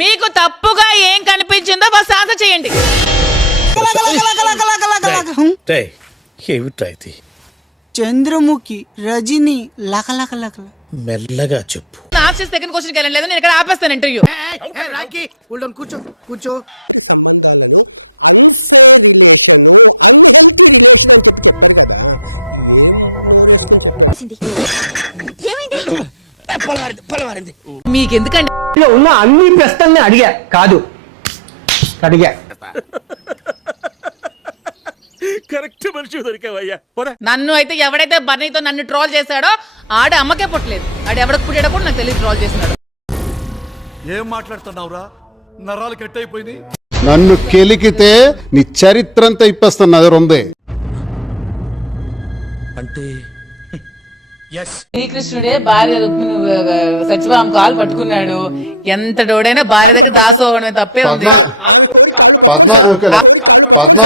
మీకు తప్పుగా ఏం కనిపించిందో బస్ ఆన్సర్ చేయండి. చంద్రముఖి, రజని, లక మెల్లగా చెప్పు. ఆన్సర్ సెకండ్ క్వశ్చన్కి వెళ్ళలేదు, నేను ఇక్కడ ఆపేస్తాను ఇంటర్వ్యూ. కూర్చో కూర్చో. మీకెందుకండి ఉన్న అన్ని ప్రశ్నల్ని అడిగా కాదు అడిగా. కరెక్ట్ మనిషి దొరికావయ్యా. నన్ను అయితే ఎవడైతే బర్నీతో నన్ను ట్రోల్ చేశాడో ఆడ అమ్మకే పుట్టలేదు. ఆడ ఎవడకు పుట్టాడో కూడా నాకు తెలియదు ట్రోల్ చేసినాడు. ఏం మాట్లాడుతున్నావురా? నరాలు కట్ అయిపోయింది. నన్ను కెలికితే నీ చరిత్రంతా ఇప్పేస్తున్నది రొందే. అంటే శ్రీకృష్ణుడే భార్య సత్యభామ కాలు పట్టుకున్నాడు. ఎంత డోడైనా భార్య దగ్గర దాసోవడమే తప్పే ఉంది. పద్మ